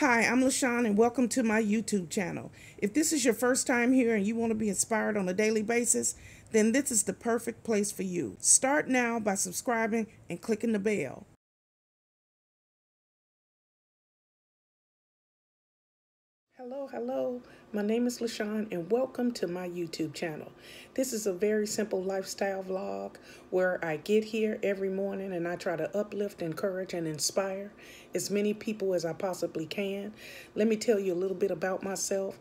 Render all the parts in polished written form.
Hi, I'm LaShawn and welcome to my YouTube channel. If this is your first time here and you want to be inspired on a daily basis, then this is the perfect place for you. Start now by subscribing and clicking the bell. Hello. My name is LaShawn and welcome to my YouTube channel. This is a very simple lifestyle vlog where I get here every morning and I try to uplift, encourage, and inspire as many people as I possibly can. Let me tell you a little bit about myself.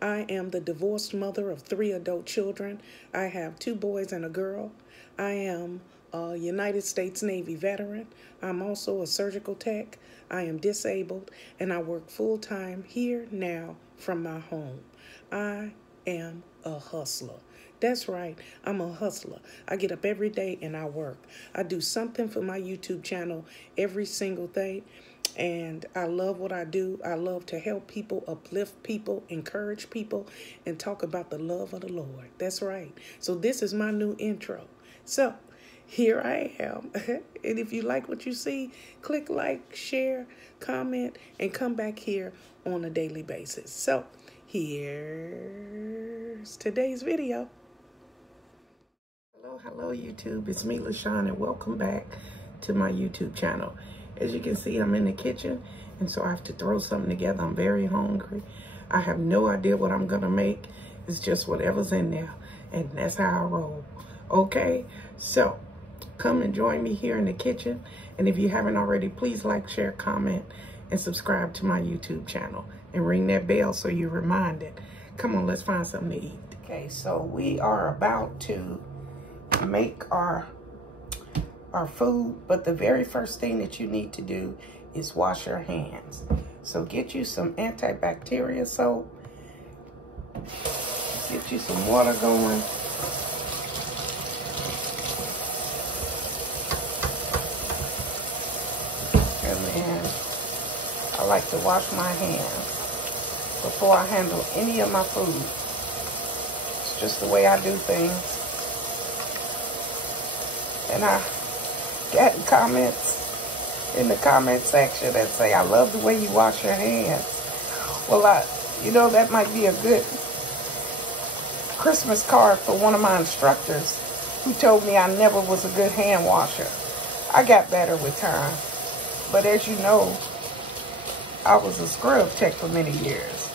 I am the divorced mother of 3 adult children. I have 2 boys and a girl. I am a United States Navy veteran. I'm also a surgical tech. I am disabled and I work full-time here now from my home. I am a hustler. That's right, I'm a hustler. I get up every day and I work. I do something for my YouTube channel every single day. And I love what I do. I love to help people, uplift people, encourage people, and talk about the love of the Lord. That's right. So this is my new intro. So here I am. And if you like what you see, click like, share, comment, and come back here on a daily basis. So here's today's video. Hello YouTube. It's me, LaShawn, and welcome back to my YouTube channel. As you can see, I'm in the kitchen, and so I have to throw something together. I'm very hungry. I have no idea what I'm gonna make. It's just whatever's in there, and that's how I roll. Okay, so come and join me here in the kitchen. And if you haven't already, please like, share, comment, and subscribe to my YouTube channel. And ring that bell so you're reminded. Come on, let's find something to eat. Okay, so we are about to make our food, but the very first thing that you need to do is wash your hands. So get you some antibacterial soap. Get you some water going. And then I like to wash my hands before I handle any of my food. It's just the way I do things. And I got comments in the comment section that say, I love the way you wash your hands. Well, that might be a good Christmas card for one of my instructors who told me I never was a good hand washer. I got better with time. But as you know, I was a scrub tech for many years.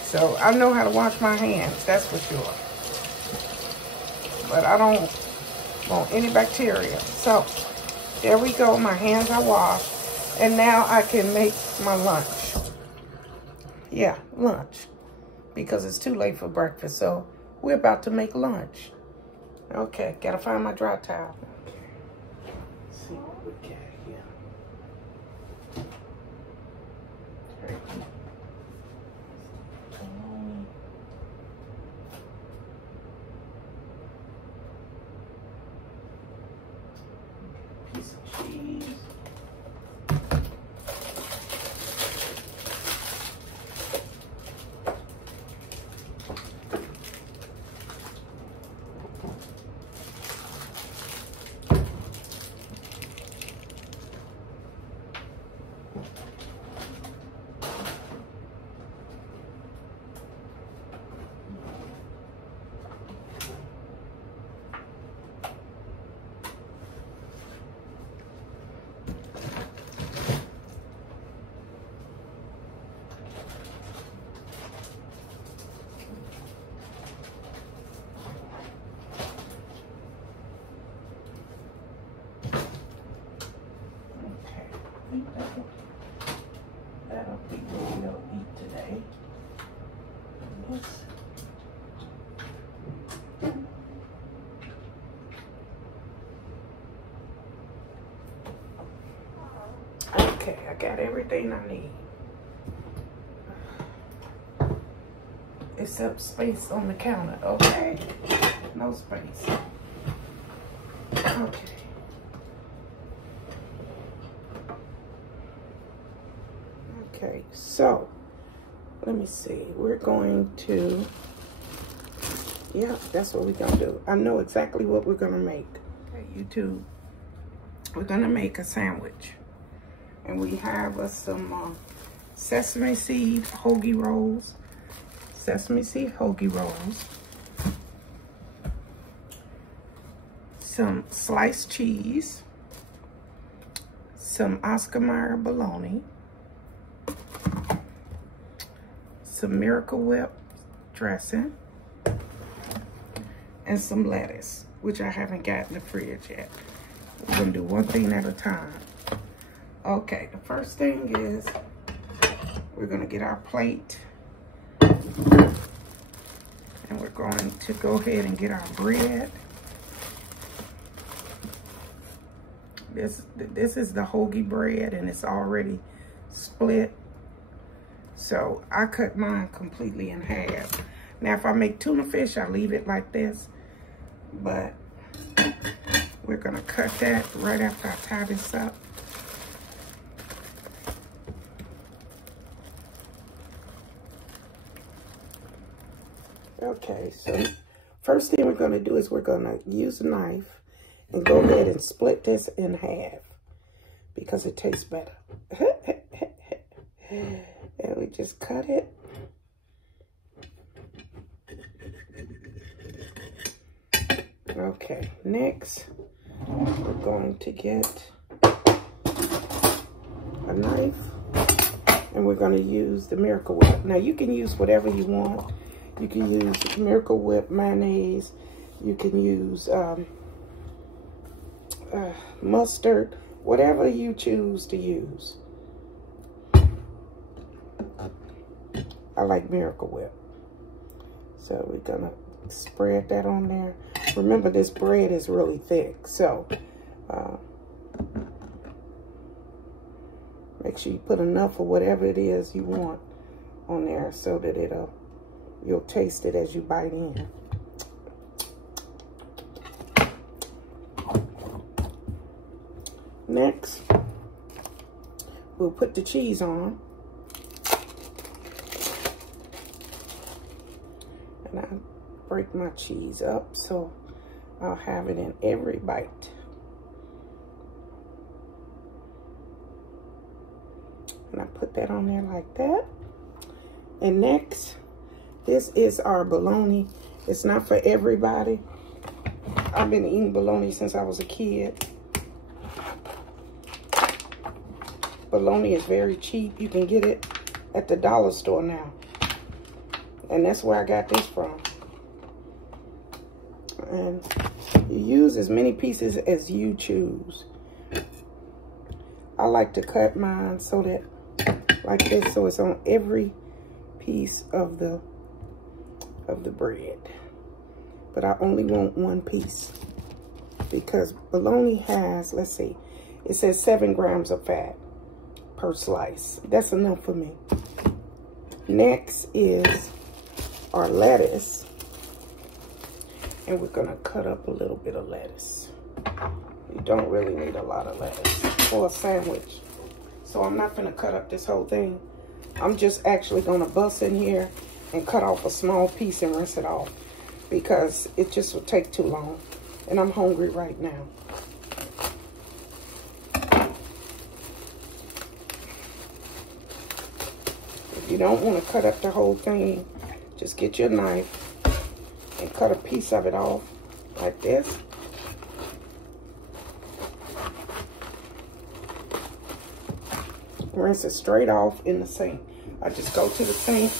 So I know how to wash my hands, that's for sure. But I don't want any bacteria. So there we go, my hands are washed. And now I can make my lunch. Yeah, lunch. Because it's too late for breakfast, so we're about to make lunch. Okay, gotta find my dry towel. Let's see what we got here. Piece of cheese. That'll be what we'll eat today. Okay, I got everything I need. Except space on the counter, okay? No space. Okay. Okay, so let me see. We're going to, yeah, that's what we're gonna do. I know exactly what we're gonna make. Okay, YouTube, we're gonna make a sandwich. And we have some sesame seed hoagie rolls. Sesame seed hoagie rolls. Some sliced cheese. Some Oscar Mayer bologna. Some Miracle Whip dressing. And some lettuce, which I haven't got in the fridge yet. We're gonna do one thing at a time. Okay, the first thing is we're gonna get our plate. And we're going to go ahead and get our bread. This is the hoagie bread, and it's already split. So I cut mine completely in half. Now, if I make tuna fish, I leave it like this. But we're gonna cut that right after I tie this up. Okay, so first thing we're gonna do is we're gonna use a knife and go ahead and split this in half because it tastes better. And we just cut it. Okay, next we're going to get a knife and we're going to use the Miracle Whip. Now you can use whatever you want. You can use Miracle Whip mayonnaise. You can use mustard, whatever you choose to use. I like Miracle Whip. So we're going to spread that on there. Remember, this bread is really thick, so make sure you put enough of whatever it is you want on there so that you'll taste it as you bite in. Next, we'll put the cheese on. And I break my cheese up so I'll have it in every bite. And I put that on there like that. And next, this is our bologna. It's not for everybody. I've been eating bologna since I was a kid. Bologna is very cheap. You can get it at the dollar store now. And that's where I got this from. And you use as many pieces as you choose. I like to cut mine so that, like this, so it's on every piece of the bread. But I only want one piece because bologna has, let's see, it says 7 grams of fat per slice. That's enough for me. Next is our lettuce. And we're gonna cut up a little bit of lettuce. You don't really need a lot of lettuce for a sandwich. So I'm not gonna cut up this whole thing. I'm just actually gonna bust in here and cut off a small piece and rinse it off because it just would take too long. And I'm hungry right now. If you don't wanna cut up the whole thing, just get your knife and cut a piece of it off like this. Rinse it straight off in the sink. I just go to the sink.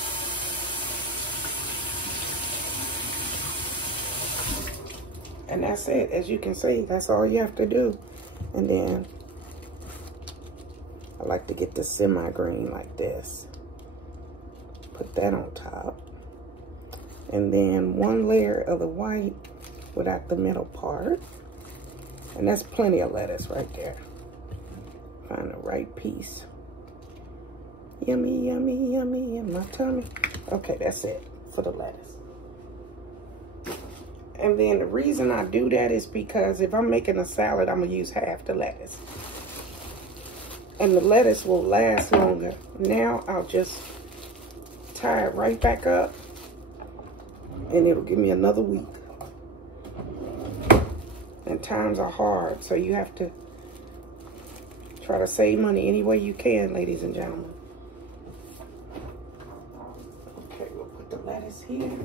And that's it. As you can see, that's all you have to do. And then I like to get the semi-green like this. Put that on top. And then one layer of the white without the middle part. And that's plenty of lettuce right there. Find the right piece. Yummy, yummy, yummy in my tummy. Okay, that's it for the lettuce. And then the reason I do that is because if I'm making a salad, I'm going to use half the lettuce. And the lettuce will last longer. Now I'll just tie it right back up. And it'll give me another week. And times are hard, so you have to try to save money any way you can, ladies and gentlemen. this here.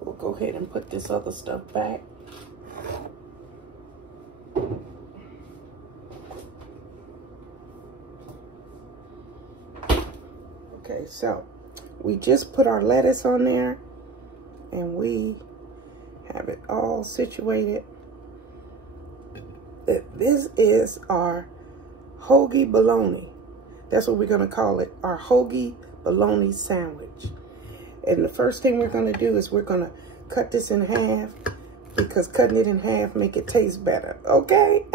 We'll go ahead and put this other stuff back. Okay, so we just put our lettuce on there and we have it all situated. This is our Hoagie bologna. That's what we're going to call it, our Hoagie bologna sandwich. And the first thing we're going to do is we're going to cut this in half, because cutting it in half make it taste better. Okay?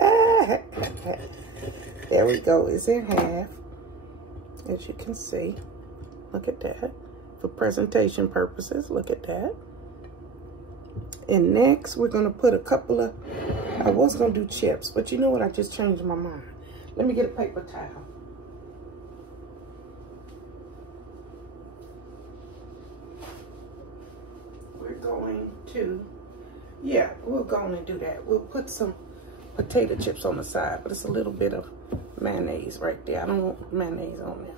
There we go. It's in half, as you can see. Look at that. For presentation purposes, look at that. And next, we're going to put a couple of, I was going to do chips, but you know what? I just changed my mind. Let me get a paper towel. We're going to, we'll go on and do that. We'll put some potato chips on the side, but it's a little bit of mayonnaise right there. I don't want mayonnaise on there.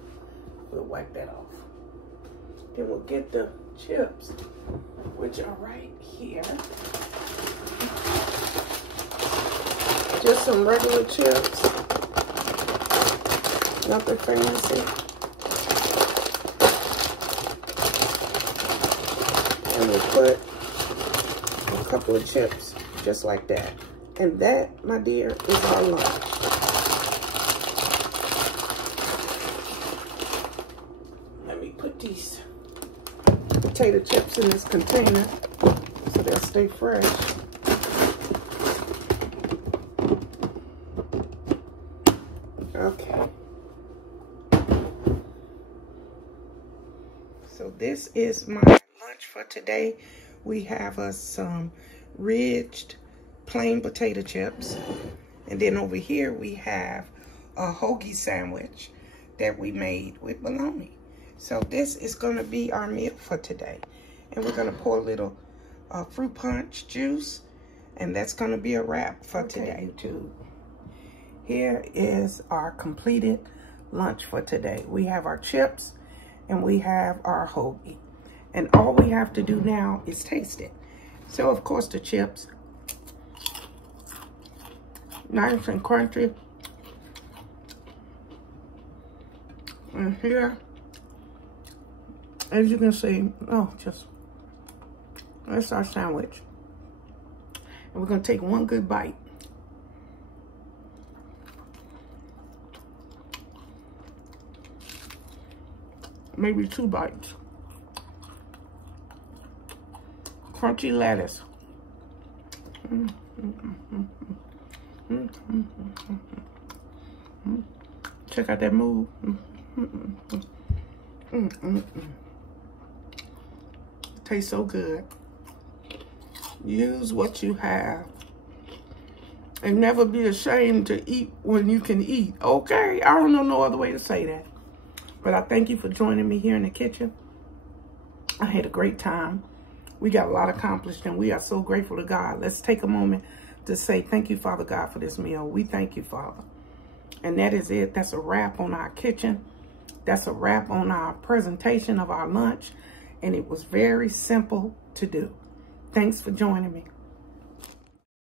We'll wipe that off. Then we'll get the chips, which are right here. Just some regular chips. Nothing fancy. And we'll put a couple of chips just like that. And that, my dear, is our lunch. Let me put these potato chips in this container so they'll stay fresh. Okay. So this is my lunch for today. We have us some ridged plain potato chips. And then over here we have a hoagie sandwich that we made with bologna. So this is going to be our meal for today. And we're going to pour a little fruit punch juice. And that's going to be a wrap for today. YouTube. Here is our completed lunch for today. We have our chips and we have our hoagie. And all we have to do now is taste it. So, of course, the chips, nice and crunchy. And here, as you can see, that's our sandwich. And we're going to take one good bite. Maybe 2 bites. Crunchy lettuce. Check out that move. Tastes so good. Use what you have. And never be ashamed to eat when you can eat. Okay? I don't know no other way to say that. But I thank you for joining me here in the kitchen. I had a great time. We got a lot accomplished and we are so grateful to God. Let's take a moment to say thank you, Father God, for this meal. We thank you, Father. And that is it. That's a wrap on our kitchen. That's a wrap on our presentation of our lunch. And it was very simple to do. Thanks for joining me.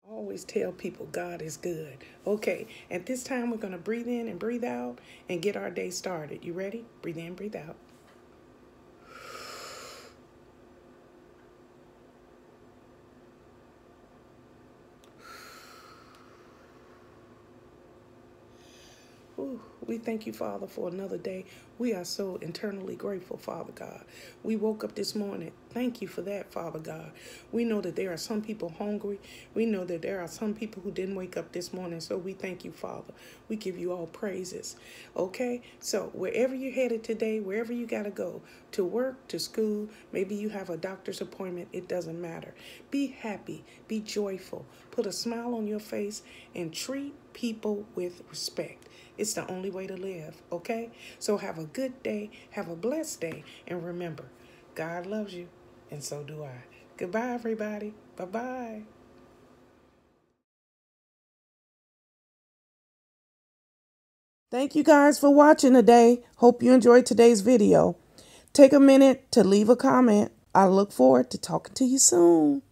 Always tell people God is good. Okay, at this time we're going to breathe in and breathe out and get our day started. You ready? Breathe in, breathe out. Ooh, we thank you, Father, for another day. We are so internally grateful, Father God. We woke up this morning. Thank you for that, Father God. We know that there are some people hungry. We know that there are some people who didn't wake up this morning. So we thank you, Father. We give you all praises. Okay? So wherever you're headed today, wherever you got to go, to work, to school, maybe you have a doctor's appointment, it doesn't matter. Be happy. Be joyful. Put a smile on your face and treat people with respect. It's the only way to live, okay? So have a good day, have a blessed day, and remember, God loves you, and so do I. Goodbye, everybody. Bye-bye. Thank you guys for watching today. Hope you enjoyed today's video. Take a minute to leave a comment. I look forward to talking to you soon.